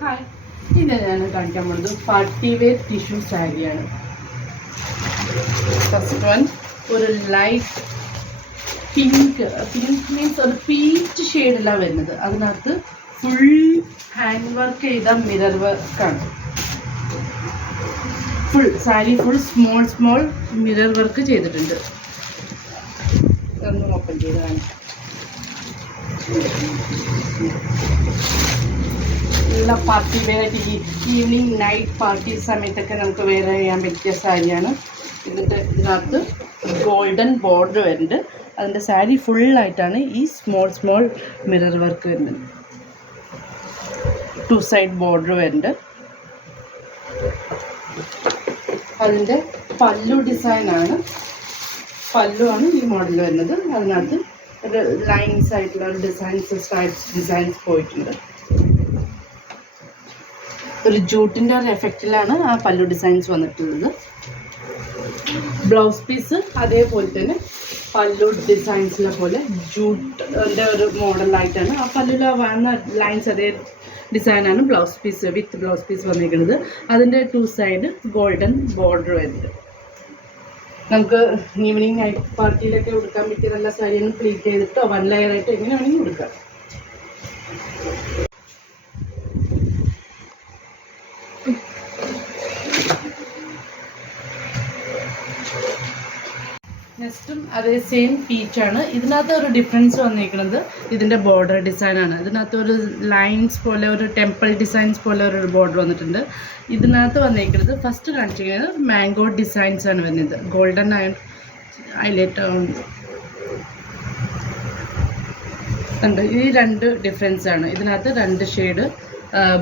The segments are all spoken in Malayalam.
ഹായ്, ഇത് ഞാൻ കാണിക്കാൻ പോകുന്നത് പാർട്ടി വെയർ ടിഷ്യൂ സാരിയാണ്. ഫസ്റ്റ് വൺ ഒരു ലൈറ്റ് പിങ്ക് മീൻസ് ഒരു പീച്ച് ഷെയ്ഡിലാണ് വരുന്നത്. അതിനകത്ത് ഫുൾ ഹാൻഡ് വർക്ക് ചെയ്ത മിറർ വർക്കാണ്. Full sari full small mirror work ചെയ്തിട്ടുണ്ട്. ഒന്ന് ഓപ്പൺ ചെയ്ത് കാണിക്കാം. നല്ല പാർട്ടി വെയറായിട്ട് ഈവനിങ് നൈറ്റ് പാർട്ടി സമയത്തൊക്കെ നമുക്ക് വെയർ ചെയ്യാൻ പറ്റിയ സാരിയാണ്. ഇതിനകത്ത് ഗോൾഡൻ ബോർഡർ വരുന്നുണ്ട്. അതിൻ്റെ സാരി ഫുള്ളായിട്ടാണ് ഈ സ്മോൾ മിറർ വർക്ക് വരുന്നത്. 2 സൈഡ് ബോർഡർ വരുന്നുണ്ട്. അതിൻ്റെ പല്ലു ഡിസൈനാണ് ഈ മോഡൽ വരുന്നത്. അതിനകത്ത് ഒരു ലൈൻസ് ആയിട്ടുള്ള ഡിസൈൻസ് പോയിട്ടുണ്ട്. ഒരു ജൂട്ടിൻ്റെ ഒരു എഫക്റ്റിലാണ് ആ പല്ലു ഡിസൈൻസ് വന്നിട്ടുള്ളത്. ബ്ലൗസ് പീസ് അതേപോലെ തന്നെ പല്ലു ഡിസൈൻസിലെ പോലെ ജൂട്ടിൻ്റെ ഒരു മോഡലായിട്ടാണ് ആ പല്ലുല വന്ന ലൈൻസ് അതേ ഡിസൈനാണ് വിത്ത് ബ്ലൗസ് പീസ് വന്നിരിക്കുന്നത്. അതിൻ്റെ 2 സൈഡ് ഗോൾഡൻ ബോർഡർ വരുന്നുണ്ട്. നമുക്ക് ഈവനിങ് നൈറ്റ് പാർട്ടിയിലൊക്കെ ഉടുക്കാൻ പറ്റിയ നല്ല സാരിയാണ്. പ്ലീറ്റ് ചെയ്തിട്ടോ 1 ലെയറായിട്ടോ എങ്ങനെ വേണമെങ്കിൽ ഉടുക്കാം. നെക്സ്റ്റും അതേ സെയിം പീച്ചാണ്. ഇതിനകത്ത് ഒരു ഡിഫറൻസ് വന്നിരിക്കുന്നത് ഇതിൻ്റെ ബോർഡർ ഡിസൈനാണ്. ഇതിനകത്ത് ഒരു ലൈൻസ് പോലെ ഒരു ടെമ്പിൾ ഡിസൈൻസ് പോലെ ഒരു ബോർഡർ വന്നിട്ടുണ്ട്. ഇതിനകത്ത് വന്നിരിക്കുന്നത് ഫസ്റ്റ് കാണിച്ചിരിക്കുന്നത് മാംഗോ ഡിസൈൻസ് ആണ് വരുന്നത്. ഗോൾഡൻ ഹൈലൈറ്റ് ഉണ്ട്. ഈ 2 ഡിഫറൻസ് ആണ്. ഇതിനകത്ത് 2 ഷെയ്ഡ്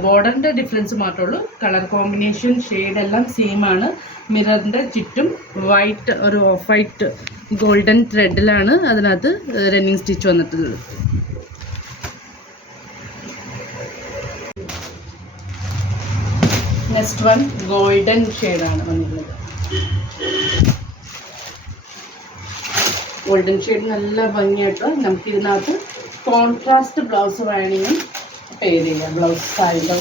ബോർഡറിൻ്റെ ഡിഫറൻസ് മാത്രമേ ഉള്ളൂ. കളർ കോമ്പിനേഷൻ ഷെയ്ഡ് എല്ലാം സെയിം ആണ്. മിററിൻ്റെ ചുറ്റും വൈറ്റ് ഒരു ഓഫ് വൈറ്റ് ഗോൾഡൻ ത്രെഡിലാണ് അതിനകത്ത് റണ്ണിങ് സ്റ്റിച്ച് വന്നിട്ടുള്ളത്. നെക്സ്റ്റ് വൺ ഗോൾഡൻ ഷെയ്ഡാണ് വന്നിട്ടുള്ളത്. ഗോൾഡൻ ഷെയ്ഡ് നല്ല ഭംഗിയായിട്ട് നമുക്ക് ഇതിനകത്ത് കോൺട്രാസ്റ്റ് ബ്ലൗസ് വേണമെങ്കിൽ പെയർ ചെയ്യാം. ബ്ലൗസ് സാരിയുടെ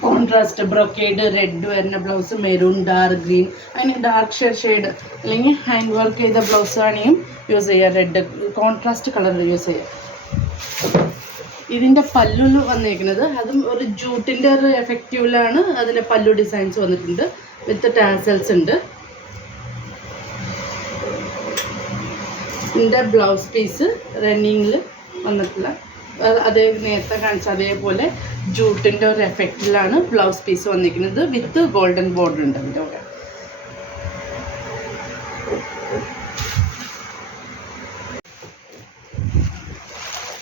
കോൺട്രാസ്റ്റ് ബ്രൊക്കേഡ് റെഡ് വരുന്ന ബ്ലൗസ്, മെറൂൺ ഡാർക്ക് ഗ്രീൻ അങ്ങനെ ഡാർക്ക് ഷെയ്ഡ് അല്ലെങ്കിൽ ഹാൻഡ് വർക്ക് ചെയ്ത ബ്ലൗസ് വേണമെങ്കിൽ യൂസ് ചെയ്യാം. റെഡ് കോൺട്രാസ്റ്റ് കളർ യൂസ് ചെയ്യാം. ഇതിൻ്റെ പല്ലു വന്നിരിക്കുന്നത് അതും ഒരു ജൂട്ടിൻ്റെ ഒരു എഫക്റ്റീവിലാണ് അതിൻ്റെ പല്ലു ഡിസൈൻസ് വന്നിട്ടുണ്ട്. വിത്ത് ടാസൽസ് ഉണ്ട്. ഇതിൻ്റെ ബ്ലൗസ് പീസ് റണ്ണിങ്ങിൽ വന്നിട്ടില്ല. അതേ നേരത്തെ കാണിച്ച അതേപോലെ ജൂട്ടിൻ്റെ ഒരു എഫക്റ്റിലാണ് ബ്ലൗസ് പീസ് വന്നിരിക്കുന്നത്. വിത്ത് ഗോൾഡൻ ബോർഡർ ഉണ്ട് അതിൻ്റെ കൂടെ.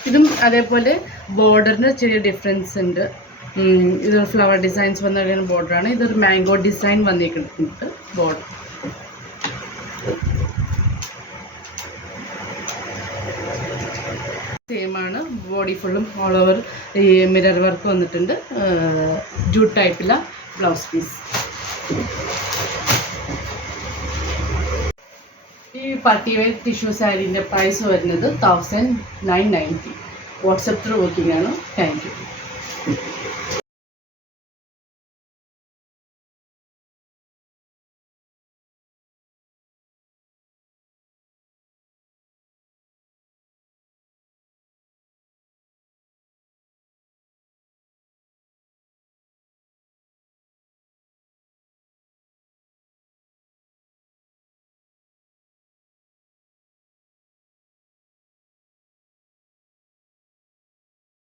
ഇതും അതേപോലെ ബോർഡറിന് ചെറിയ ഡിഫറൻസ് ഉണ്ട്. ഇതൊരു ഫ്ലവർ ഡിസൈൻസ് വന്ന ബോർഡറാണ്. ഇതൊരു മാംഗോ ഡിസൈൻ വന്നിരിക്കുന്നുണ്ട് ബോർഡർ. സെയിമാണ്. ബോഡി ഫുള്ളും ഓൾ ഓവർ ഈ മിറർ വർക്ക് വന്നിട്ടുണ്ട്. ജൂട്ട് ടൈപ്പില ബ്ലൗസ് പീസ്. ഈ പാർട്ടി വെയർ ടിഷ്യൂ സാരീൻ്റെ പ്രൈസ് വരുന്നത് 1990. വാട്സപ്പ് ത്രൂ ബുക്കിംഗ് ആണ്. Thank U.